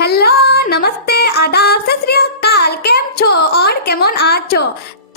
Hello, नमस्ते, आदाब, सत श्री अकाल, केम छो और केमन आछो।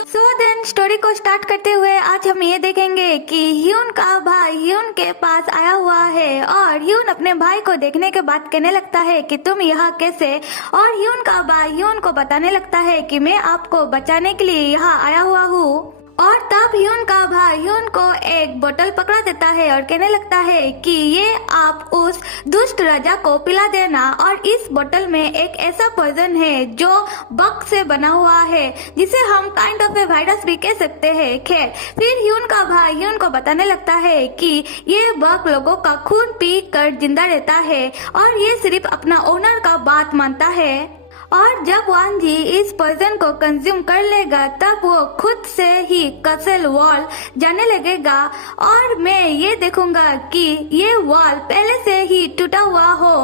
सो देन स्टोरी को स्टार्ट करते हुए आज हम ये देखेंगे कि ह्यून का भाई ह्यून के पास आया हुआ है और ह्यून अपने भाई को देखने के बाद कहने लगता है कि तुम यहाँ कैसे, और ह्यून का भाई ह्यून को बताने लगता है कि मैं आपको बचाने के लिए यहाँ आया हुआ हूँ। और तब ह्यून का भाई ह्यून को एक बोतल पकड़ा देता है और कहने लगता है कि ये आप उस दुष्ट राजा को पिला देना, और इस बोतल में एक ऐसा पॉइजन है जो बग से बना हुआ है जिसे हम काइंड ऑफ ए वायरस भी कह सकते हैं। खैर, फिर ह्यून का भाई ह्यून को बताने लगता है कि ये बग लोगों का खून पी कर जिंदा रहता है और ये सिर्फ अपना ओनर का बात मानता है। और जब वान जी इस पॉइजन को कंज्यूम कर लेगा तब वो खुद से ही कसल वॉल जाने लगेगा और मैं ये देखूंगा कि ये वॉल पहले से ही टूटा हुआ हो।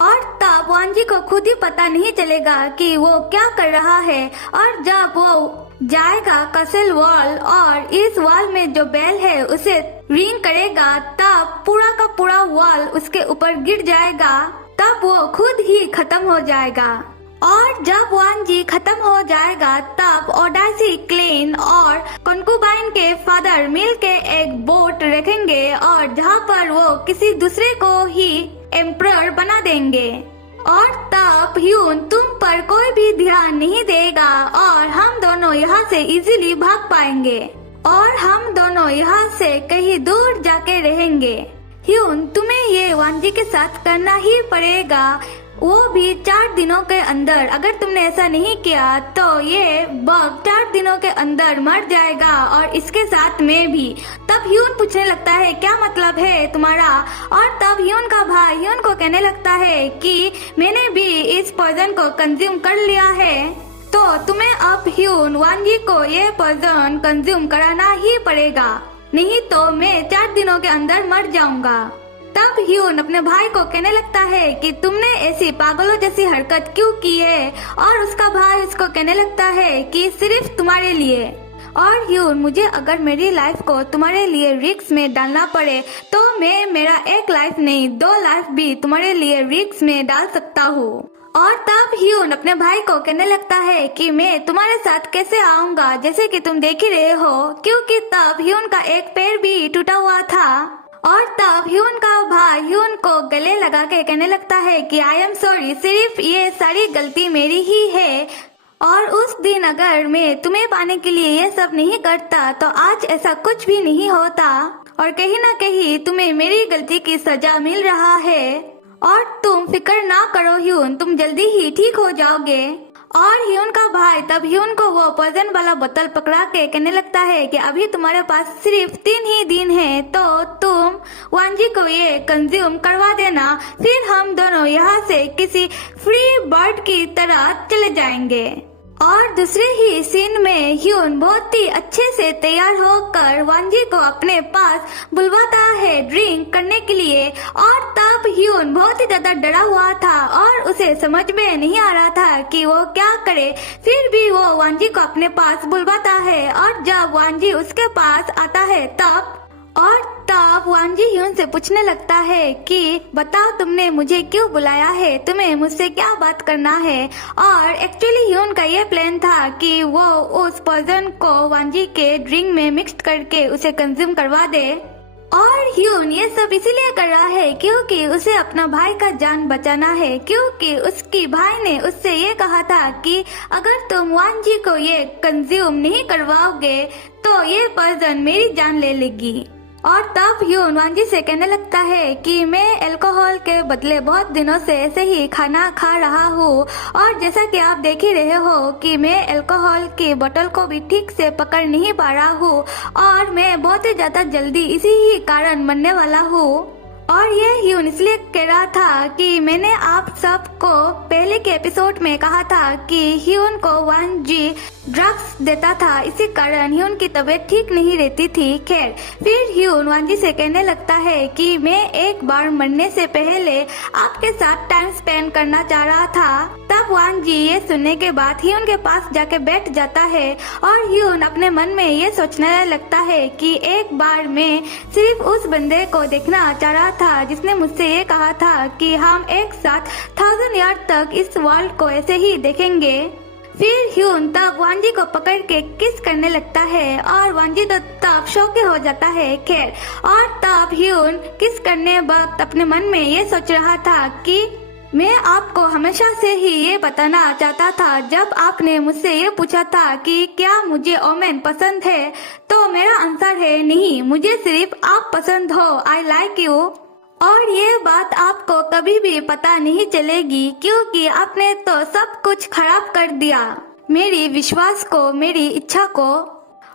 और तब वान जी को खुद ही पता नहीं चलेगा कि वो क्या कर रहा है। और जब वो जाएगा कसल वॉल और इस वॉल में जो बेल है उसे रिंग करेगा तब पूरा का पूरा वॉल उसके ऊपर गिर जाएगा, तब वो खुद ही खत्म हो जाएगा। और जब वान जी खत्म हो जाएगा तब ओडासी, क्लेन और कंकुबाइन के फादर मिल के एक बोट रखेंगे और जहाँ पर वो किसी दूसरे को ही एम्परर बना देंगे। और तब ह्यून तुम पर कोई भी ध्यान नहीं देगा और हम दोनों यहाँ से इजीली भाग पाएंगे और हम दोनों यहाँ से कहीं दूर जाके रहेंगे। ह्यून, तुम्हें ये वान जी के साथ करना ही पड़ेगा, वो भी 4 दिनों के अंदर। अगर तुमने ऐसा नहीं किया तो ये बग 4 दिनों के अंदर मर जाएगा और इसके साथ में भी। तब ह्यून पूछने लगता है क्या मतलब है तुम्हारा। और तब ह्यून का भाई ह्यून को कहने लगता है कि मैंने भी इस पॉइजन को कंज्यूम कर लिया है, तो तुम्हें अब ह्यून वान जी को ये पॉइजन कंज्यूम कराना ही पड़ेगा, नहीं तो मैं 4 दिनों के अंदर मर जाऊंगा। तब ह्यून अपने भाई को कहने लगता है कि तुमने ऐसी पागलों जैसी हरकत क्यों की है, और उसका भाई उसको कहने लगता है कि सिर्फ तुम्हारे लिए। और ह्यून, मुझे अगर मेरी लाइफ को तुम्हारे लिए रिस्क में डालना पड़े तो मैं मेरा एक लाइफ नहीं 2 लाइफ भी तुम्हारे लिए रिस्क में डाल सकता हूँ। और तब ह्यून अपने भाई को कहने लगता है कि मैं तुम्हारे साथ कैसे आऊँगा, जैसे कि तुम देख ही रहे हो, क्योंकि तब ह्यून का एक पैर भी टूटा हुआ था। और तब ह्यून का भाई ह्यून को गले लगा के कहने लगता है कि आई एम सॉरी, सिर्फ ये सारी गलती मेरी ही है, और उस दिन अगर मैं तुम्हें पाने के लिए ये सब नहीं करता तो आज ऐसा कुछ भी नहीं होता, और कहीं ना कहीं तुम्हें मेरी गलती की सजा मिल रहा है। और तुम फिक्र ना करो ह्यून, तुम जल्दी ही ठीक हो जाओगे। और ह्यून का भाई तब ह्यून को वो पॉइजन वाला बोतल पकड़ा के कहने लगता है कि अभी तुम्हारे पास सिर्फ 3 ही दिन है, तो तुम वान जी को ये कंज्यूम करवा देना, फिर हम दोनों यहाँ से किसी फ्री बर्ड की तरह चले जाएंगे। और दूसरे ही सीन में ह्यून बहुत ही अच्छे से तैयार होकर वान जी को अपने पास बुलवाता है ड्रिंक करने के लिए। और तब ह्यून बहुत ही ज्यादा डरा हुआ था और उसे समझ में नहीं आ रहा था कि वो क्या करे, फिर भी वो वान जी को अपने पास बुलवाता है। और जब वान जी उसके पास आता है तब वान जी ह्यून से पूछने लगता है कि बताओ तुमने मुझे क्यों बुलाया है, तुम्हें मुझसे क्या बात करना है। और एक्चुअली ह्यून का ये प्लान था कि वो उस पॉइजन को वान जी के ड्रिंक में मिक्स करके उसे कंज्यूम करवा दे। और ह्यून ये सब इसीलिए कर रहा है क्योंकि उसे अपना भाई का जान बचाना है, क्योंकि उसकी भाई ने उससे ये कहा था कि अगर तुम वान जी को ये कंज्यूम नहीं करवाओगे तो ये पॉइजन मेरी जान ले लेगी। और तब ह्यून वान जी से कहने लगता है कि मैं अल्कोहल के बदले बहुत दिनों से ऐसे ही खाना खा रहा हूँ, और जैसा कि आप देख ही रहे हो कि मैं अल्कोहल की बोतल को भी ठीक से पकड़ नहीं पा रहा हूँ और मैं बहुत ही ज्यादा जल्दी इसी ही कारण मरने वाला हूँ। और ये ह्यून इसलिए कह रहा था कि मैंने आप सबको पहले के एपिसोड में कहा था कि ह्यून को वान जी ड्रग्स देता था, इसी कारण ह्यून की तबीयत ठीक नहीं रहती थी। खैर, फिर ह्यून वांजी से कहने लगता है कि मैं एक बार मरने से पहले आपके साथ टाइम स्पेंड करना चाह रहा था। तब वांजी ये सुनने के बाद ह्यून के पास जाके बैठ जाता है और ह्यून अपने मन में ये सोचने लगता है कि एक बार मैं सिर्फ उस बंदे को देखना चाह रहा था जिसने मुझसे ये कहा था कि हम एक साथ 1000 ईयर तक इस वर्ल्ड को ऐसे ही देखेंगे। फिर ह्यून तब वांजी को पकड़ के किस करने लगता है और वांजी तो तब शौक हो जाता है। खैर, और तब ह्यून किस करने वक्त अपने मन में ये सोच रहा था कि मैं आपको हमेशा से ही ये बताना चाहता था। जब आपने मुझसे ये पूछा था कि क्या मुझे ओमेन पसंद है, तो मेरा आंसर है नहीं, मुझे सिर्फ आप पसंद हो, आई लाइक यू। और ये बात आपको कभी भी पता नहीं चलेगी क्योंकि आपने तो सब कुछ खराब कर दिया, मेरी विश्वास को, मेरी इच्छा को।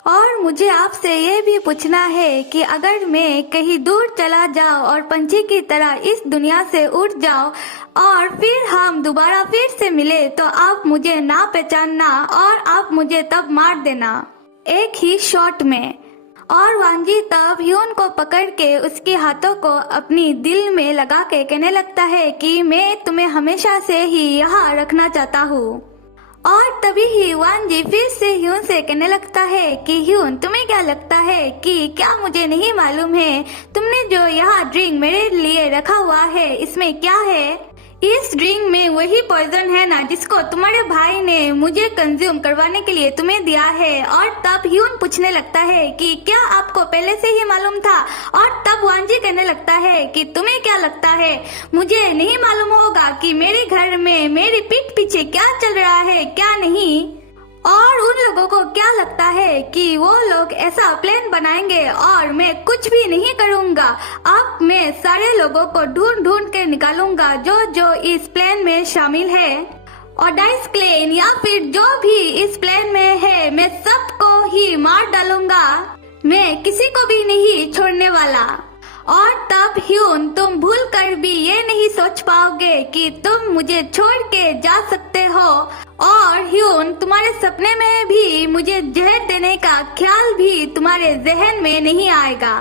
और मुझे आपसे ये भी पूछना है कि अगर मैं कहीं दूर चला जाऊं और पंछी की तरह इस दुनिया से उड़ जाऊं और फिर हम दोबारा फिर से मिले, तो आप मुझे ना पहचानना और आप मुझे तब मार देना एक ही शॉट में। और वांजी तब ह्यून को पकड़ के उसके हाथों को अपनी दिल में लगा के कहने लगता है कि मैं तुम्हें हमेशा से ही यहाँ रखना चाहता हूँ। और तभी ही वांजी फिर से ह्यून से कहने लगता है कि ह्यून, तुम्हें क्या लगता है कि क्या मुझे नहीं मालूम है तुमने जो यहाँ ड्रिंक मेरे लिए रखा हुआ है इसमें क्या है? इस ड्रिंक में वही पॉइजन है ना जिसको तुम्हारे भाई ने मुझे कंज्यूम करवाने के लिए तुम्हें दिया है। और तब ह्यून पूछने लगता है कि क्या आपको पहले से ही मालूम था? और तब वांजी कहने लगता है कि तुम्हें क्या लगता है मुझे नहीं मालूम होगा कि मेरे घर में मेरी पीठ पीछे क्या चल रहा है, क्या नहीं? और उन लोगों को क्या लगता है कि वो लोग ऐसा प्लान बनाएंगे और मैं कुछ भी नहीं करूँगा। अब मैं सारे लोगों को ढूंढ ढूंढ के निकालूंगा जो जो इस प्लान में शामिल है, और डाइस क्लेन या फिर जो भी इस प्लान में है, मैं सबको ही मार डालूंगा, मैं किसी को भी नहीं छोड़ने वाला। और तब ह्यून, तुम भूल कर भी ये नहीं सोच पाओगे कि तुम मुझे छोड़ के जा सकते हो। और ह्यून, तुम्हारे सपने में भी मुझे जहर देने का ख्याल भी तुम्हारे जहन में नहीं आएगा।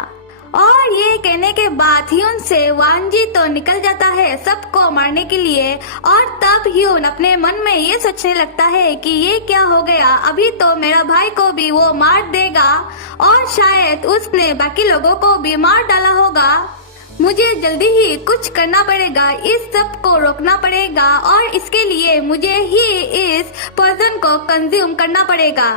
और ये कहने के बाद ह्यून से वांजी तो निकल जाता है सबको मारने के लिए। और तब ह्यून अपने मन में ये सोचने लगता है कि ये क्या हो गया, अभी तो मेरा भाई को भी वो मार देगा और शायद उसने बाकी लोगों को भी मार डाला होगा। मुझे जल्दी ही कुछ करना पड़ेगा, इस सब को रोकना पड़ेगा और इसके लिए मुझे ही इस पॉइजन को कंज्यूम करना पड़ेगा।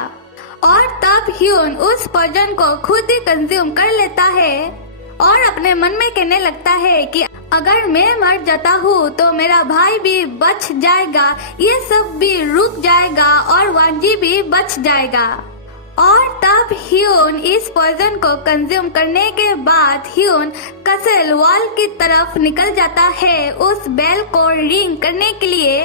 और तब ह्यून उस पॉइजन को खुद ही कंज्यूम कर लेता है और अपने मन में कहने लगता है कि अगर मैं मर जाता हूँ तो मेरा भाई भी बच जाएगा, ये सब भी रुक जाएगा और वांजी भी बच जाएगा। और तब ह्यून इस पॉइजन को कंज्यूम करने के बाद ह्यून कसल वॉल की तरफ निकल जाता है उस बेल को रिंग करने के लिए।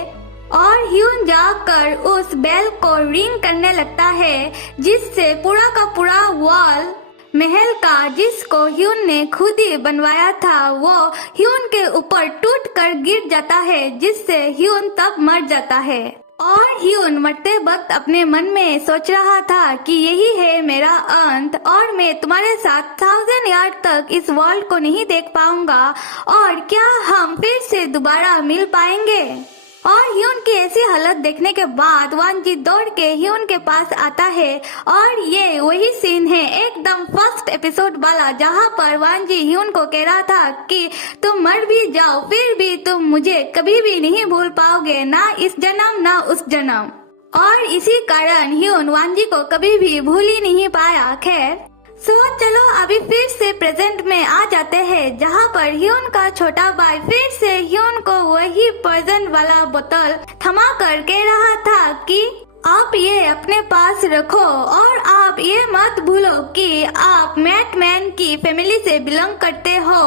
और ह्यून जाकर उस बेल को रिंग करने लगता है जिससे पूरा का पूरा वॉल महल का, जिसको ह्यून ने खुद ही बनवाया था, वो ह्यून के ऊपर टूट कर गिर जाता है जिससे ह्यून तब मर जाता है। और ह्यून मरते वक्त अपने मन में सोच रहा था कि यही है मेरा अंत और मैं तुम्हारे साथ 1000 ईयर तक इस वर्ल्ड को नहीं देख पाऊंगा और क्या हम फिर से दोबारा मिल पाएंगे। और ह्यून की ऐसी हालत देखने के बाद वांजी दौड़ के ह्यून के पास आता है और ये वही सीन है एकदम फर्स्ट एपिसोड वाला जहाँ पर वांजी ह्यून को कह रहा था कि तुम मर भी जाओ फिर भी तुम मुझे कभी भी नहीं भूल पाओगे, ना इस जन्म ना उस जन्म। और इसी कारण ह्यून वांजी को कभी भी भूल ही नहीं पाया। खैर, चलो अभी फिर से प्रेजेंट में आ जाते हैं जहाँ पर ह्यून का छोटा भाई फिर से ह्यून को वही पॉइजन वाला बोतल थमा कर कह रहा था कि आप ये अपने पास रखो और आप ये मत भूलो कि आप मैटमैन की फैमिली से बिलोंग करते हो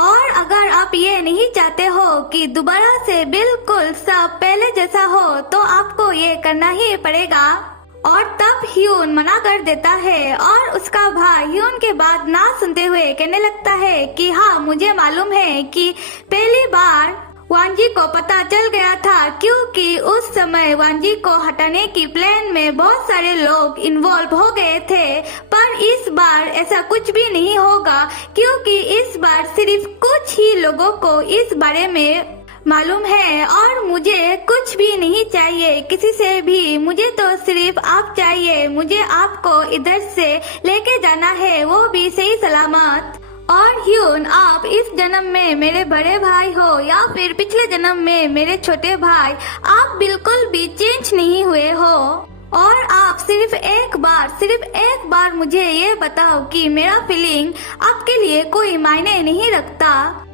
और अगर आप ये नहीं चाहते हो कि दोबारा से बिल्कुल सब पहले जैसा हो तो आपको ये करना ही पड़ेगा। और तब ह्यून मना कर देता है और उसका भाई ह्यून के बात ना सुनते हुए कहने लगता है कि हाँ, मुझे मालूम है कि पहली बार वांजी को पता चल गया था क्योंकि उस समय वांजी को हटाने की प्लान में बहुत सारे लोग इन्वॉल्व हो गए थे। पर इस बार ऐसा कुछ भी नहीं होगा क्योंकि इस बार सिर्फ कुछ ही लोगों को इस बारे में मालूम है और मुझे कुछ भी नहीं चाहिए किसी से भी। मुझे तो सिर्फ आप चाहिए। मुझे आपको इधर से लेके जाना है, वो भी सही सलामत। और ह्यून, आप इस जन्म में मेरे बड़े भाई हो या फिर पिछले जन्म में मेरे छोटे भाई, आप बिल्कुल भी चेंज नहीं हुए हो। और आप सिर्फ एक बार मुझे ये बताओ कि मेरा फीलिंग आपके लिए कोई मायने नहीं रखता।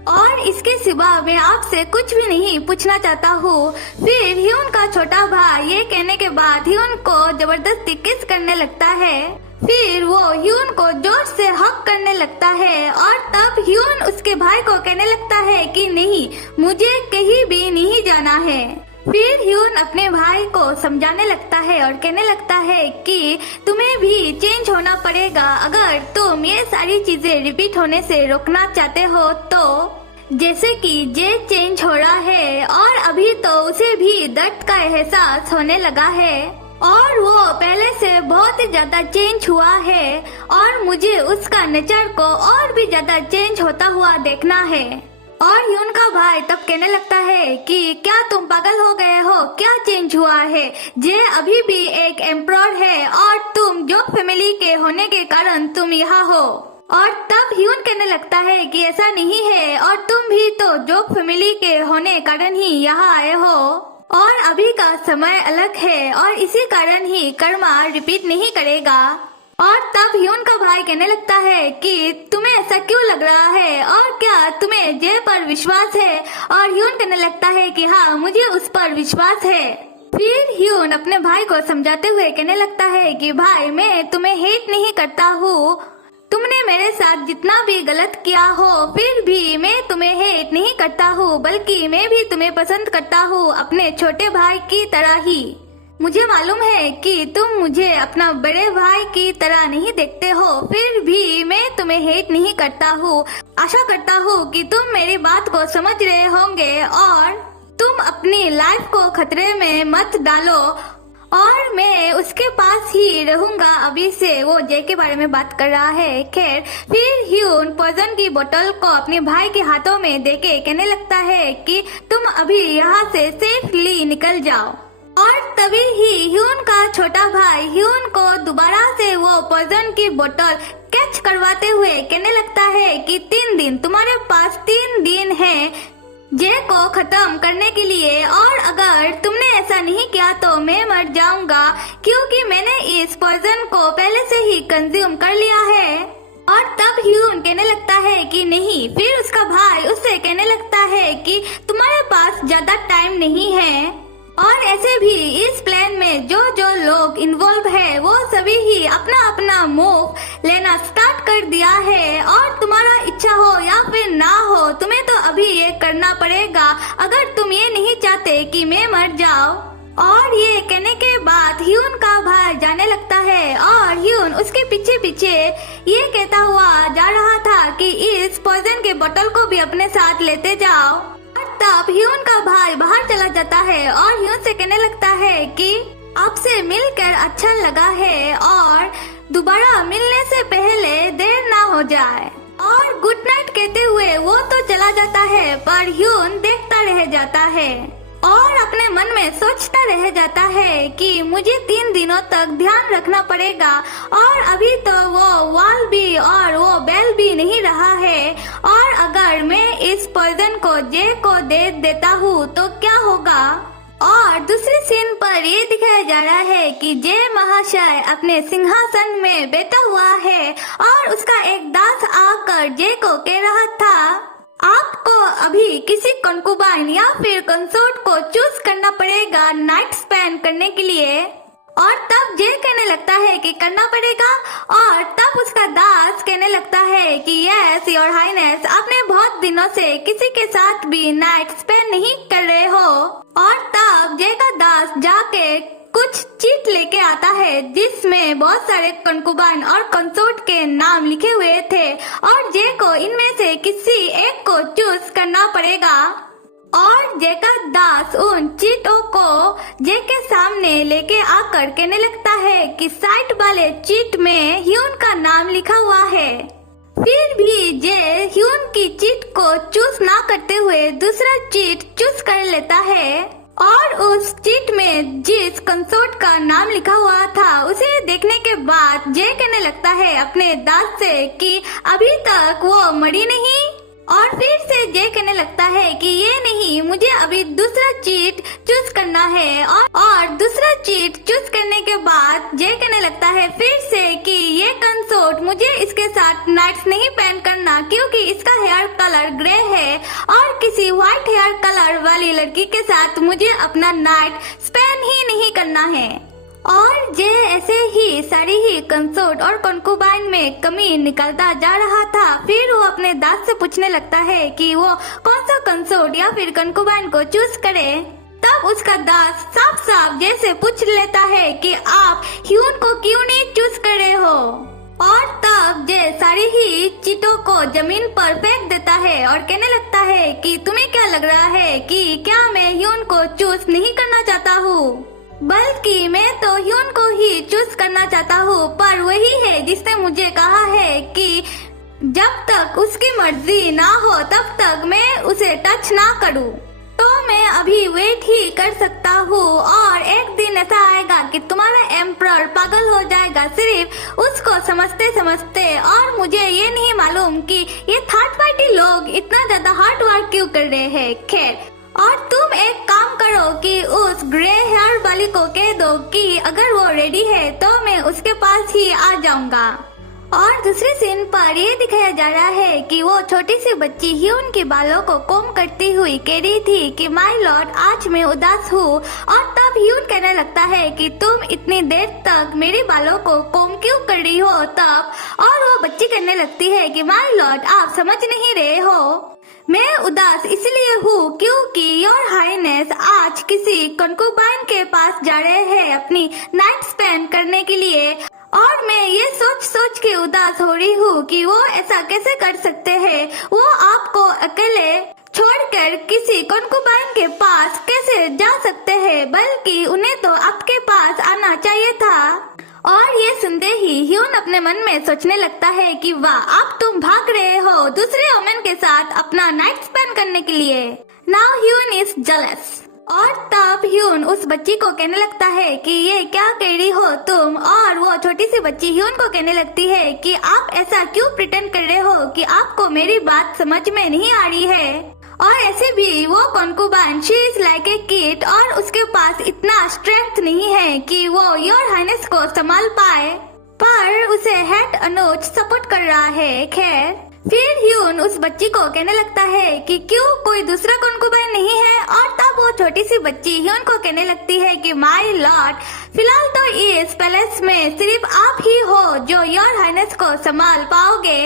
और इसके सिवा मैं आपसे कुछ भी नहीं पूछना चाहता हूँ। फिर ह्यून का छोटा भाई ये कहने के बाद ह्यून को जबरदस्ती किस करने लगता है। फिर वो ह्यून को जोर से हक करने लगता है और तब ह्यून उसके भाई को कहने लगता है कि नहीं, मुझे कहीं भी नहीं जाना है। फिर ह्यून अपने भाई को समझाने लगता है और कहने लगता है कि तुम्हें भी चेंज होना पड़ेगा अगर तुम ये सारी चीजें रिपीट होने से रोकना चाहते हो। तो जैसे कि जे चेंज हो रहा है और अभी तो उसे भी दर्द का एहसास होने लगा है और वो पहले से बहुत ही ज्यादा चेंज हुआ है और मुझे उसका नेचर को और भी ज्यादा चेंज होता हुआ देखना है। और ह्यून का भाई तब कहने लगता है कि क्या तुम पागल हो गए हो, क्या चेंज हुआ है? जे अभी भी एक एम्परर है और तुम जोग फैमिली के होने के कारण तुम यहाँ हो। और तब ह्यून कहने लगता है कि ऐसा नहीं है और तुम भी तो जोग फैमिली के होने कारण ही यहाँ आए हो और अभी का समय अलग है और इसी कारण ही कर्मा रिपीट नहीं करेगा। और तब ह्यून का भाई कहने लगता है कि तुम्हें ऐसा क्यों लग रहा है और क्या तुम्हें जे पर विश्वास है? और ह्यून कहने लगता है कि हाँ, मुझे उस पर विश्वास है। फिर ह्यून अपने भाई को समझाते हुए कहने लगता है कि भाई, मैं तुम्हें हेट नहीं करता हूँ। तुमने मेरे साथ जितना भी गलत किया हो फिर भी मैं तुम्हें हेट नहीं करता हूँ, बल्कि मैं भी तुम्हें पसंद करता हूँ अपने छोटे भाई की तरह ही। मुझे मालूम है कि तुम मुझे अपना बड़े भाई की तरह नहीं देखते हो, फिर भी मैं तुम्हें हेट नहीं करता हूँ। आशा करता हूँ कि तुम मेरी बात को समझ रहे होंगे और तुम अपनी लाइफ को खतरे में मत डालो और मैं उसके पास ही रहूंगा अभी से। वो जे के बारे में बात कर रहा है। खैर, फिर ह्यून पॉइजन की बोतल को अपने भाई के हाथों में देके कहने लगता है कि तुम अभी यहाँ से सेफली निकल जाओ। और तभी ही ह्यून का छोटा भाई ह्यून को दोबारा से वो पॉइजन की बोतल कैच करवाते हुए कहने लगता है कि 3 दिन, तुम्हारे पास 3 दिन है जे को खत्म करने के लिए और अगर तुमने ऐसा नहीं किया तो मैं मर जाऊंगा क्योंकि मैंने इस पॉइजन को पहले से ही कंज्यूम कर लिया है। और तब ह्यून कहने लगता है कि नहीं। फिर उसका भाई उससे कहने लगता है कि तुम्हारे पास ज्यादा टाइम नहीं है और ऐसे भी इस प्लान में जो लोग इन्वॉल्व है वो सभी ही अपना अपना मूव लेना स्टार्ट कर दिया है और तुम्हारा इच्छा हो या फिर ना हो, तुम्हें तो अभी ये करना पड़ेगा अगर तुम ये नहीं चाहते कि मैं मर जाऊं। और ये कहने के बाद ह्यून का भाई जाने लगता है और ह्यून उसके पीछे पीछे ये कहता हुआ जा रहा था कि इस पॉइजन के बोतल को भी अपने साथ लेते जाओ। तब ह्यून का भाई बाहर चला जाता है और ह्यून से कहने लगता है कि आपसे मिलकर अच्छा लगा है और दोबारा मिलने से पहले देर ना हो जाए। और गुड नाइट कहते हुए वो तो चला जाता है पर ह्यून देखता रह जाता है और अपने मन में सोचता रह जाता है कि मुझे 3 दिनों तक ध्यान रखना पड़ेगा और अभी तो वो वॉल भी और वो बेल भी नहीं रहा है और अगर मैं इस पॉइजन को जे को दे देता हूँ तो क्या होगा। और दूसरी सीन पर ये दिखाया जा रहा है कि जे महाशय अपने सिंहासन में बैठा हुआ है और उसका एक दास आकर जे को कह रहा था, आपको अभी किसी कंकुबाइन या फिर कंसोर्ट को चूज करना पड़ेगा नाइट स्पेंड करने के लिए। और तब जे कहने लगता है कि करना पड़ेगा और तब उसका दास कहने लगता है कि यस योर हाइनेस, आपने बहुत दिनों से किसी के साथ भी नाइट स्पेंड नहीं कर रहे हो। और तब जे का दास जाके कुछ चीट लेके आता है जिसमें बहुत सारे कंकुबाइन और कंसोर्ट के नाम लिखे हुए थे और जे को इनमें से किसी एक को चूज करना पड़ेगा। और जे का दास उन चीटों को जे के सामने लेके आकर कहने लगता है कि साइड वाले चीट में ह्यून का नाम लिखा हुआ है। फिर भी जे ह्यून की चीट को चूज ना करते हुए दूसरा चीट चूज कर लेता है और उस चीट में जिस कंसोर्ट का नाम लिखा हुआ था उसे देखने के बाद जे कहने लगता है अपने दास से कि अभी तक वो मरी नहीं। और फिर से जे कहने लगता है कि ये नहीं, मुझे अभी दूसरा चीट चूज करना है। और दूसरा चीट चूज करने के बाद जे कहने लगता है फिर से कि ये कंसोर्ट मुझे इसके साथ नाइट्स नहीं पहन करना क्योंकि इसका हेयर कलर ग्रे है और किसी व्हाइट हेयर कलर वाली लड़की के साथ मुझे अपना नाइट स्पेन ही नहीं करना है। और जे ऐसे ही सारी ही कंसोर्ट और कंकुबाइन में कमी निकलता जा रहा था। फिर वो अपने दास से पूछने लगता है कि वो कौन सा कंसोर्ट या फिर कंकुबाइन को चूज करे। तब उसका दास साफ साफ जैसे पूछ लेता है कि आप ह्यून को क्यों नहीं चूज कर रहे हो। और तब जे सारी ही चीटों को जमीन पर फेंक देता है और कहने लगता है कि तुम्हें क्या लग रहा है कि क्या मैं ह्यून को चूज नहीं करना चाहता हूँ, बल्कि मैं तो ह्यून को ही चूज करना चाहता हूँ। पर वही है जिसने मुझे कहा है कि जब तक उसकी मर्जी ना हो तब तक मैं उसे टच ना करूँ। तो मैं अभी वेट ही कर सकता हूँ और एक दिन ऐसा आएगा कि तुम्हारा एम्परर पागल हो जाएगा सिर्फ उसको समझते समझते। और मुझे ये नहीं मालूम कि ये थर्ड पार्टी लोग इतना ज्यादा हार्ड वर्क क्यों कर रहे हैं। खैर, और तुम एक काम करो कि उस ग्रे हेयर वाली को कह दो कि अगर वो रेडी है तो मैं उसके पास ही आ जाऊंगा। और दूसरे सीन पर ये दिखाया जा रहा है कि वो छोटी सी बच्ची ह्यून के बालों को कोम करती हुई कह रही थी कि माय लॉर्ड आज मैं उदास हूँ। और तब ह्यून कहने लगता है कि तुम इतनी देर तक मेरे बालों को कोम क्यों कर रही हो तब। और वो बच्ची कहने लगती है कि माय लॉर्ड आप समझ नहीं रहे हो, मैं उदास इसलिए हूँ क्योंकि योर हाईनेस आज किसी कंकुबाइन के पास जा रहे हैं अपनी नाइट स्पेंड करने के लिए। और मैं ये सोच सोच के उदास हो रही हूँ कि वो ऐसा कैसे कर सकते हैं, वो आपको अकेले छोड़कर किसी कंकुबाइन के पास कैसे जा सकते हैं, बल्कि उन्हें तो आपके पास आना चाहिए था। और ये सुनते ही ह्यून अपने मन में सोचने लगता है कि वाह, अब तुम भाग रहे हो दूसरे वुमेन के साथ अपना नाइट स्पेंड करने के लिए। Now Hyun is jealous. और तब ह्यून उस बच्ची को कहने लगता है कि ये क्या कह रही हो तुम। और वो छोटी सी बच्ची ह्यून को कहने लगती है कि आप ऐसा क्यों प्रिटेंड कर रहे हो कि आपको मेरी बात समझ में नहीं आ रही है। और ऐसे भी वो concubine she is like a kid और उसके पास इतना स्ट्रेंथ नहीं है कि वो योर हाइनेस को संभाल पाए, पर उसे हेड अनुज सपोर्ट कर रहा है। खैर, फिर ह्यून उस बच्ची को कहने लगता है कि क्यों कोई दूसरा कंकुबाइन नहीं है। और तब वो छोटी सी बच्ची ह्यून को कहने लगती है कि माय लॉर्ड फिलहाल तो इस पैलेस में सिर्फ आप ही हो जो योर हाइनेस को संभाल पाओगे।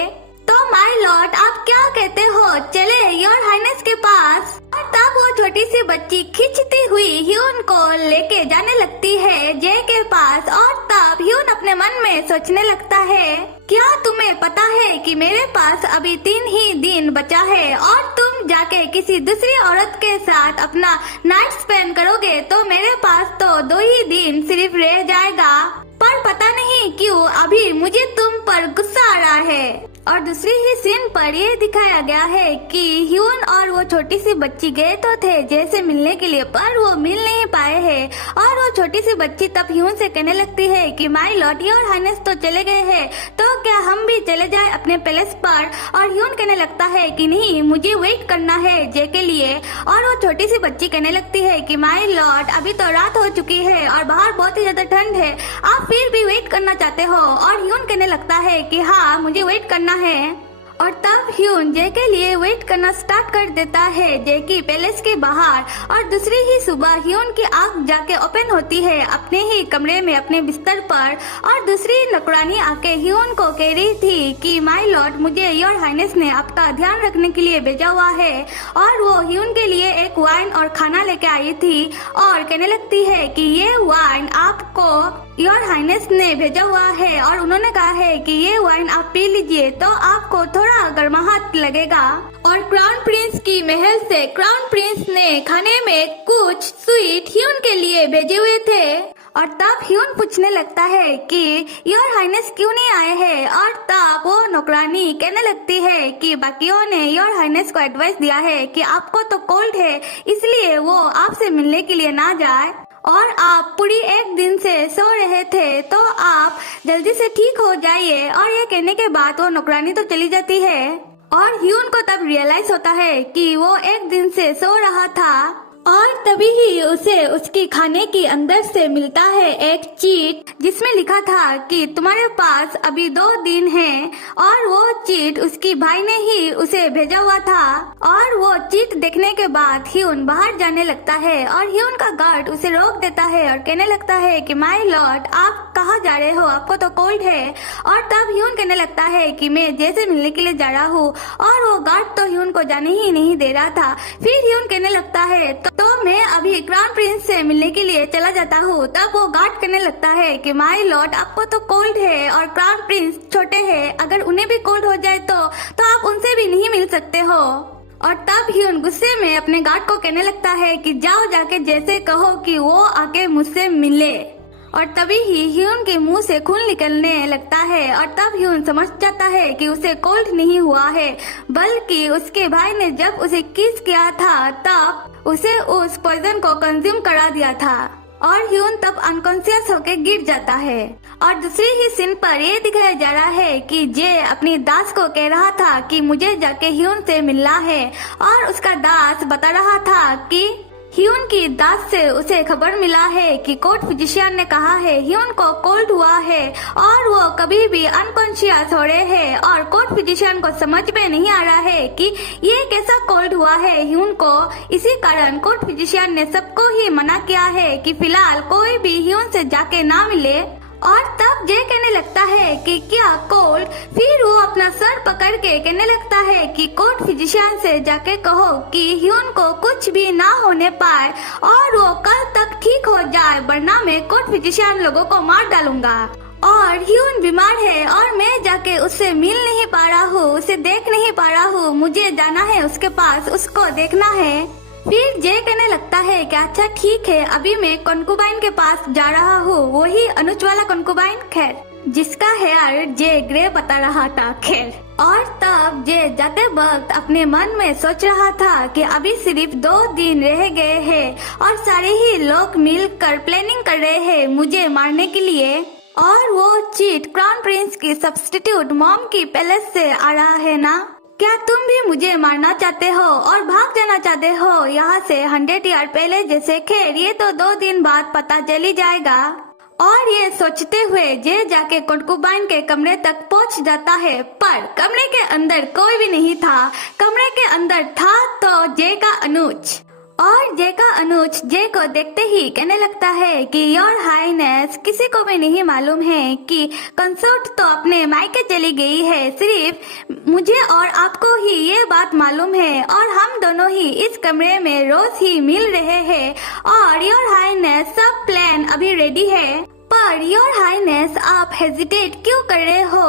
तो माय लॉर्ड आप क्या कहते हो, चले योर हाइनेस के पास। और तब वो छोटी सी बच्ची खींचती हुई ह्यून को लेके जाने लगती है जे के पास। और तब ह्यून अपने मन में सोचने लगता है, क्या तुम्हें पता है कि मेरे पास अभी 3 ही दिन बचा है और तुम जाके किसी दूसरी औरत के साथ अपना नाइट स्पेंड करोगे तो मेरे पास तो 2 ही दिन सिर्फ रह जाएगा। पर पता नहीं क्यों अभी मुझे तुम पर गुस्सा आ रहा है। और दूसरी ही सीन पर ये दिखाया गया है कि ह्यून और वो छोटी सी बच्ची गए तो थे जैसे मिलने के लिए, पर वो मिल नहीं पाए हैं। और वो छोटी सी बच्ची तब ह्यून से कहने लगती है कि माय लॉर्ड योर हाइनेस तो चले गए हैं, तो क्या हम भी चले जाए अपने पैलेस पर। और ह्यून कहने लगता है कि नहीं, मुझे वेट करना है जे के लिए। और वो छोटी सी बच्ची कहने लगती है कि माय लॉर्ड अभी तो रात हो चुकी है और बाहर बहुत ही ज्यादा ठंड है, आप फिर भी वेट करना चाहते हो। और ह्यून कहने लगता है कि हाँ मुझे वेट करना है। और तब ह्यून जे के लिए वेट करना स्टार्ट कर देता है जे की पैलेस के बाहर। और दूसरी ही सुबह ह्यून की आंख जाके ओपन होती है अपने ही कमरे में अपने बिस्तर पर। और दूसरी नौकरानी आके ह्यून को कह रही थी कि माय लॉर्ड मुझे योर हाइनेस ने आपका ध्यान रखने के लिए भेजा हुआ है। और वो ह्यून के लिए एक वाइन और खाना लेके आई थी और कहने लगती है कि ये वाइन आपको योर हाइनेस ने भेजा हुआ है और उन्होंने कहा है कि ये वाइन आप पी लीजिए तो आपको थोड़ा गर्माहट लगेगा। और क्राउन प्रिंस की महल से क्राउन प्रिंस ने खाने में कुछ स्वीट ह्यून के लिए भेजे हुए थे। और तब ह्यून पूछने लगता है कि योर हाइनेस क्यों नहीं आए हैं। और तब वो नौकरानी कहने लगती है कि बाकियों ने योर हाइनेस को एडवाइस दिया है कि आपको तो कोल्ड है इसलिए वो आपसे मिलने के लिए ना जाए और आप पूरी एक दिन से सो रहे थे तो आप जल्दी से ठीक हो जाइए। और ये कहने के बाद वो नौकरानी तो चली जाती है और ह्यून को तब रियलाइज होता है कि वो एक दिन से सो रहा था। और तभी ही उसे उसकी खाने के अंदर से मिलता है एक चीट जिसमें लिखा था कि तुम्हारे पास अभी 2 दिन हैं। और वो चीट उसकी भाई ने ही उसे भेजा हुआ था। और वो चीट देखने के बाद ह्यून बाहर जाने लगता है और ह्यून का गार्ड उसे रोक देता है और कहने लगता है कि माय लॉर्ड आप कहाँ जा रहे हो, आपको तो कोल्ड है। और तब ह्यून कहने लगता है कि मैं जैसे मिलने के लिए जा रहा हूँ। और वो गार्ड तो ह्यून को जाने ही नहीं दे रहा था। फिर ह्यून कहने लगता है तो मैं अभी क्राउन प्रिंस से मिलने के लिए चला जाता हूँ। तब वो गार्ड करने लगता है कि माय लॉर्ड आपको तो कोल्ड है और क्राउन प्रिंस छोटे हैं, अगर उन्हें भी कोल्ड हो जाए तो आप उनसे भी नहीं मिल सकते हो। और तब ह्यून गुस्से में अपने गार्ड को कहने लगता है कि जाओ जाके जैसे कहो कि वो आके मुझसे मिले। और तभी ही ह्यून के मुंह से खून निकलने लगता है। और तब ह्यून समझ जाता है कि उसे कोल्ड नहीं हुआ है बल्कि उसके भाई ने जब उसे किस किया था तब उसे उस पॉइजन को कंज्यूम करा दिया था। और ह्यून तब अनकॉन्शियस होके गिर जाता है। और दूसरी ही सीन पर ये दिखाया जा रहा है कि जे अपनी दास को कह रहा था कि मुझे जाके ह्यून से मिलना है। और उसका दास बता रहा था कि ह्यून की दास से उसे खबर मिला है कि कोर्ट फिजिशियन ने कहा है ह्यून को कोल्ड हुआ है और वो कभी भी अनकॉन्शियस हो रहे हैं। और कोर्ट फिजिशियन को समझ में नहीं आ रहा है कि ये कैसा कोल्ड हुआ है ह्यून को। इसी कारण कोर्ट फिजिशियन ने सबको ही मना किया है कि फिलहाल कोई भी ह्यून से जाके ना मिले। और तब जे कहने लगता है कि क्या कोल्ड। फिर वो अपना सर पकड़ के कहने लगता है कि कोर्ट फिजिशियन से जाके कहो कि ह्यून को कुछ भी ना होने पाए और वो कल तक ठीक हो जाए, वरना मैं कोर्ट फिजिशियन लोगों को मार डालूंगा। और ह्यून बीमार है और मैं जाके उससे मिल नहीं पा रहा हूँ, उसे देख नहीं पा रहा हूँ, मुझे जाना है उसके पास, उसको देखना है। फिर जे कहने लगता है कि अच्छा ठीक है अभी मैं कंकुबाइन के पास जा रहा हूँ, वही अनुज वाला कंकुबाइन, खैर जिसका हेयर जे ग्रे बता रहा था, खैर। और तब जे जाते वक्त अपने मन में सोच रहा था कि अभी सिर्फ 2 दिन रह गए हैं और सारे ही लोग मिलकर प्लानिंग कर रहे हैं मुझे मारने के लिए। और वो चीट क्राउन प्रिंस की सब्स्टिट्यूट मॉम की पैलेस से आ रहा है ना। क्या तुम भी मुझे मारना चाहते हो और भाग जाना चाहते हो यहाँ से 100 ईयर पहले जैसे? खैर ये तो 2 दिन बाद पता चली जाएगा। और ये सोचते हुए जे जाके कंकुबाइन के कमरे तक पहुँच जाता है, पर कमरे के अंदर कोई भी नहीं था। कमरे के अंदर था तो जे का अनुज। और जे का अनुज जे को देखते ही कहने लगता है कि योर हाईनेस किसी को भी नहीं मालूम है कि कंसोर्ट तो अपने मायके चली गई है, सिर्फ मुझे और आपको ही ये बात मालूम है और हम दोनों ही इस कमरे में रोज ही मिल रहे हैं। और योर हाईनेस सब प्लान अभी रेडी है, पर योर हाईनेस आप हेजिटेट क्यों कर रहे हो?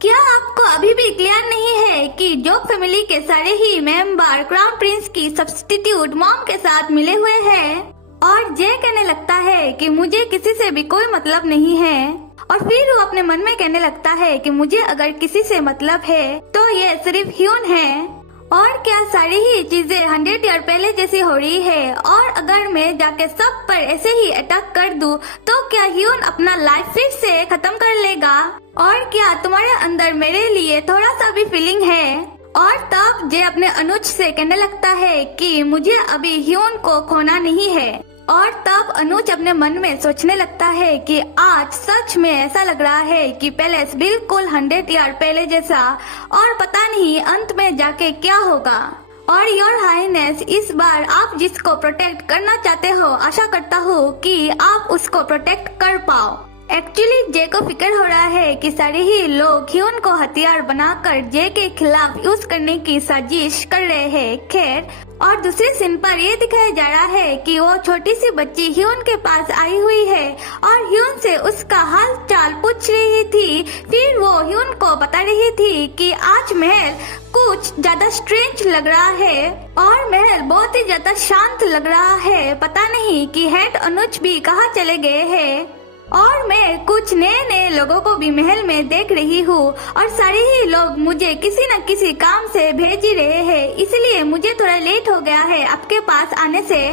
क्या आपको अभी भी क्लियर नहीं है कि जोग फैमिली के सारे ही मेंबर क्राउन प्रिंस की सब्स्टिट्यूट मॉम के साथ मिले हुए हैं? और जे कहने लगता है कि मुझे किसी से भी कोई मतलब नहीं है। और फिर वो अपने मन में कहने लगता है कि मुझे अगर किसी से मतलब है तो ये सिर्फ ह्यून है। और क्या सारी ही चीजें 100 ईयर पहले जैसी हो रही है? और अगर मैं जाके सब पर ऐसे ही अटैक कर दूं तो क्या ह्यून अपना लाइफ फिर से खत्म कर लेगा? और क्या तुम्हारे अंदर मेरे लिए थोड़ा सा भी फीलिंग है? और तब जे अपने अनुज से कहने लगता है कि मुझे अभी ह्यून को खोना नहीं है। और तब अनुज अपने मन में सोचने लगता है कि आज सच में ऐसा लग रहा है कि पैलेस बिल्कुल 100 ईयर पहले जैसा, और पता नहीं अंत में जाके क्या होगा। और योर हाईनेस इस बार आप जिसको प्रोटेक्ट करना चाहते हो, आशा करता हूँ कि आप उसको प्रोटेक्ट कर पाओ। एक्चुअली जे को फिक्र हो रहा है कि सारे ही लोग ह्यून को हथियार बनाकर जे के खिलाफ यूज करने की साजिश कर रहे हैं। खैर और दूसरे सीन पर ये दिखाया जा रहा है कि वो छोटी सी बच्ची ह्यून के पास आई हुई है और ह्यून से उसका हाल चाल पूछ रही थी। फिर वो ह्यून को बता रही थी कि आज महल कुछ ज्यादा स्ट्रेंज लग रहा है और महल बहुत ही ज्यादा शांत लग रहा है। पता नहीं कि हेड अनुज भी कहाँ चले गए हैं और मैं कुछ नए नए लोगों को भी महल में देख रही हूँ और सारे ही लोग मुझे किसी न किसी काम से भेज ही रहे हैं, इसलिए मुझे थोड़ा लेट हो गया है आपके पास आने से।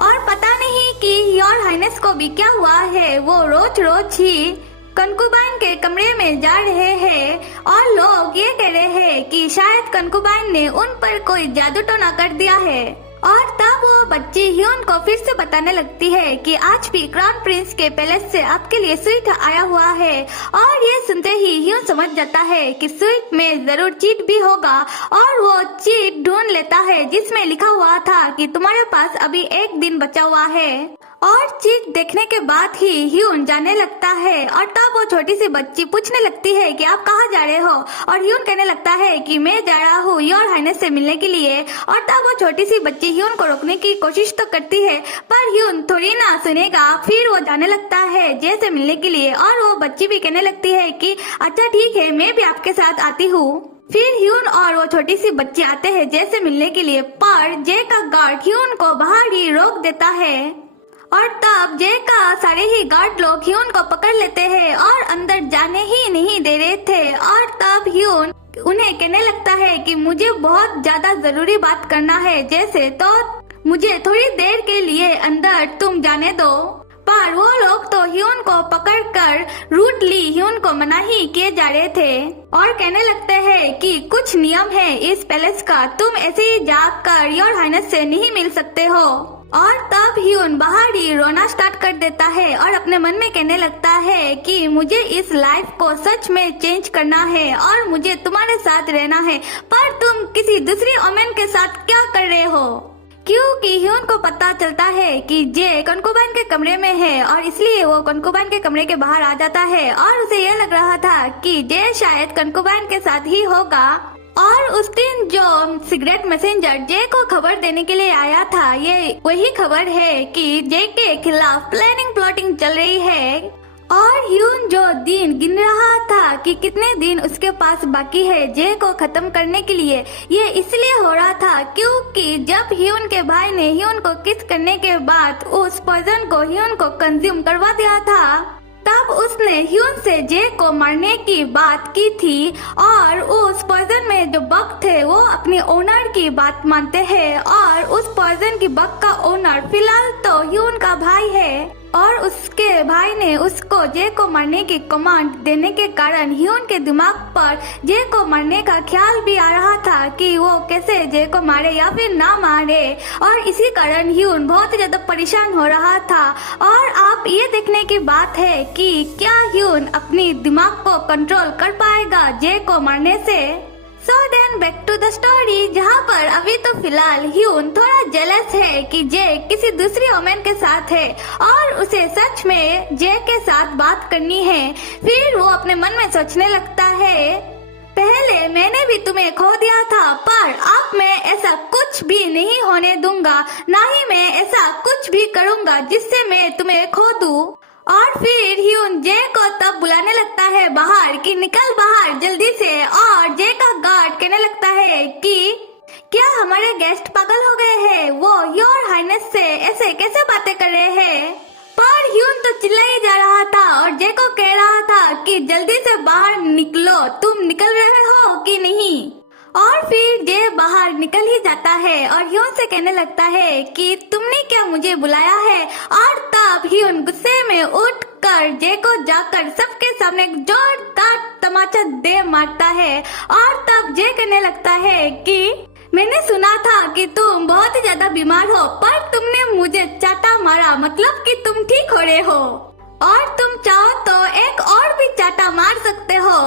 और पता नहीं कि योर हाइनेस को भी क्या हुआ है, वो रोज रोज ही कंकुबाइन के कमरे में जा रहे हैं और लोग ये कह रहे हैं कि शायद कंकुबाइन ने उन पर कोई जादू टोना कर दिया है। और तब वो बच्ची ह्यून को फिर से बताने लगती है कि आज भी क्राउन प्रिंस के पैलेस से आपके लिए स्वीट आया हुआ है। और ये सुनते ही ह्यून समझ जाता है कि स्वीट में जरूर चीट भी होगा और वो चीट ढूंढ लेता है जिसमें लिखा हुआ था कि तुम्हारे पास अभी 1 दिन बचा हुआ है। और चीट देखने के बाद ही ह्यून जाने लगता है और तब वो छोटी सी बच्ची पूछने लगती है कि आप कहाँ जा रहे हो और ह्यून कहने लगता है कि मैं जा रहा हूँ योर हाइनेस से मिलने के लिए। और तब वो छोटी सी बच्ची ह्यून को रोकने की कोशिश तो करती है पर ह्यून थोड़ी ना सुनेगा। फिर वो जाने लगता है जे से मिलने के लिए और वो बच्ची भी कहने लगती है कि अच्छा ठीक है, मैं भी आपके साथ आती हूँ। फिर ह्यून और वो छोटी सी बच्ची आते हैं जे से मिलने के लिए, पर जे का गार्ड ह्यून को बाहर ही रोक देता है और तब जे का सारे ही गार्ड लोग ह्यून को पकड़ लेते हैं और अंदर जाने ही नहीं दे रहे थे। और तब ह्यून उन्हें कहने लगता है कि मुझे बहुत ज्यादा जरूरी बात करना है जैसे, तो मुझे थोड़ी देर के लिए अंदर तुम जाने दो। पर वो लोग तो ह्यून को पकड़कर रूटली ह्यून को मना ही किए जा रहे थे और कहने लगते हैं कि कुछ नियम है इस पैलेस का, तुम ऐसे ही जाकर योर हाइनेस से नहीं मिल सकते हो। और तब ह्यून बाहर ही रोना स्टार्ट कर देता है और अपने मन में कहने लगता है कि मुझे इस लाइफ को सच में चेंज करना है और मुझे तुम्हारे साथ रहना है, पर तुम किसी दूसरी ओमेन के साथ क्या कर रहे हो? क्योंकि ह्यून को पता चलता है कि जे कंकुबाइन के कमरे में है और इसलिए वो कंकुबाइन के कमरे के बाहर आ जाता है और उसे यह लग रहा था कि जे शायद कंकुबाइन के साथ ही होगा। और उस दिन जो सिगरेट मैसेंजर जे को खबर देने के लिए आया था, ये वही खबर है कि जे के खिलाफ प्लानिंग प्लॉटिंग चल रही है। और ह्यून जो दिन गिन रहा था कि कितने दिन उसके पास बाकी है जे को खत्म करने के लिए, ये इसलिए हो रहा था क्योंकि जब ह्यून के भाई ने ह्यून को किस करने के बाद उस पॉइजन को ह्यून को कंज्यूम करवा दिया था, तब उसने ह्यून से जे को मारने की बात की थी। और उस पॉइजन में जो बग थे वो अपने ओनर की बात मानते हैं और उस पॉइजन की बग का ओनर फिलहाल तो ह्यून का भाई है। और उसके भाई ने उसको जे को मारने की कमांड देने के कारण ह्यून के दिमाग पर जे को मारने का ख्याल भी आ रहा था कि वो कैसे जे को मारे या फिर ना मारे। और इसी कारण ह्यून बहुत ज्यादा परेशान हो रहा था। और आप ये देखने की बात है कि क्या ह्यून अपनी दिमाग को कंट्रोल कर पाएगा जे को मारने से। So then back to the story, जहाँ पर अभी तो फिलहाल ह्यून थोड़ा जेलस है कि जे किसी दूसरी वुमेन के साथ है और उसे सच में जे के साथ बात करनी है। फिर वो अपने मन में सोचने लगता है, पहले मैंने भी तुम्हें खो दिया था पर अब मैं ऐसा कुछ भी नहीं होने दूंगा, ना ही मैं ऐसा कुछ भी करूंगा जिससे मैं तुम्हें खो दूं। और फिर ह्यून जे को तब बुलाने लगता है बाहर कि निकल बाहर जल्दी से। और जे का गार्ड कहने लगता है कि क्या हमारे गेस्ट पागल हो गए हैं, वो योर हाइनेस से ऐसे कैसे बातें कर रहे हैं। पर ह्यून तो चिल्लाए जा रहा था और जे को कह रहा था कि जल्दी से बाहर निकलो, तुम निकल रहे हो कि नहीं। और फिर जे बाहर निकल ही जाता है और ह्यून से कहने लगता है कि तुमने क्या मुझे बुलाया है। और तब ह्यून गुस्से में उठकर जे को जाकर सबके सामने जोरदार तमाचा दे मारता है। और तब जे कहने लगता है कि मैंने सुना था कि तुम बहुत ही ज्यादा बीमार हो, पर तुमने मुझे चाटा मारा, मतलब कि तुम ठीक हो रहे हो और तुम चाहो तो एक और भी चाटा मार सकते हो।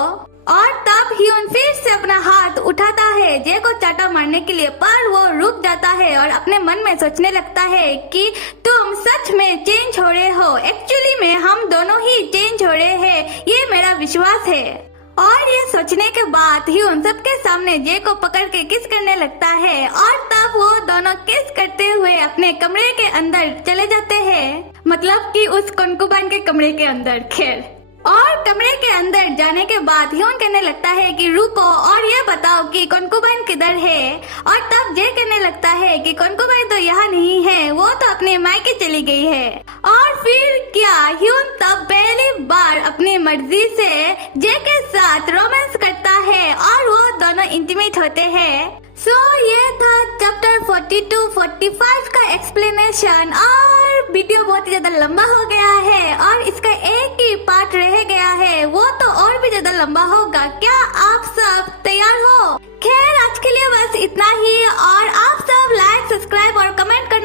और तब ह्यून फिर से अपना हाथ उठाता है जे को चाटा मारने के लिए, पर वो रुक जाता है और अपने मन में सोचने लगता है कि तुम सच में चेंज हो रहे हो, एक्चुअली में हम दोनों ही चेंज हो रहे हैं, ये मेरा विश्वास है। और ये सोचने के बाद ह्यून सबके सामने जे को पकड़ के किस करने लगता है और तब वो दोनों किस करते हुए अपने कमरे के अंदर चले जाते हैं, मतलब कि उस कंकुबाइन के कमरे के अंदर। खैर, और कमरे के अंदर जाने के बाद ह्यून कहने लगता है कि रुको और ये बताओ कि कंकुबाइन किधर है, और तब जे कहने लगता है कि कंकुबाइन तो यहाँ नहीं है, वो तो अपने मायके चली गई है। और फिर क्या ह्यून तब पहली बार अपनी मर्जी से जे के साथ रोमांस करता है और वो दोनों इंटीमेट होते हैं। ये था चैप्टर 42-45 का एक्सप्लेनेशन। और वीडियो बहुत ही ज्यादा लंबा हो गया है और इसका एक ही पार्ट रह गया है, वो तो और भी ज्यादा लंबा होगा। क्या आप सब तैयार हो? खैर, आज के लिए बस इतना ही, और आप सब लाइक, सब्सक्राइब और कमेंट करना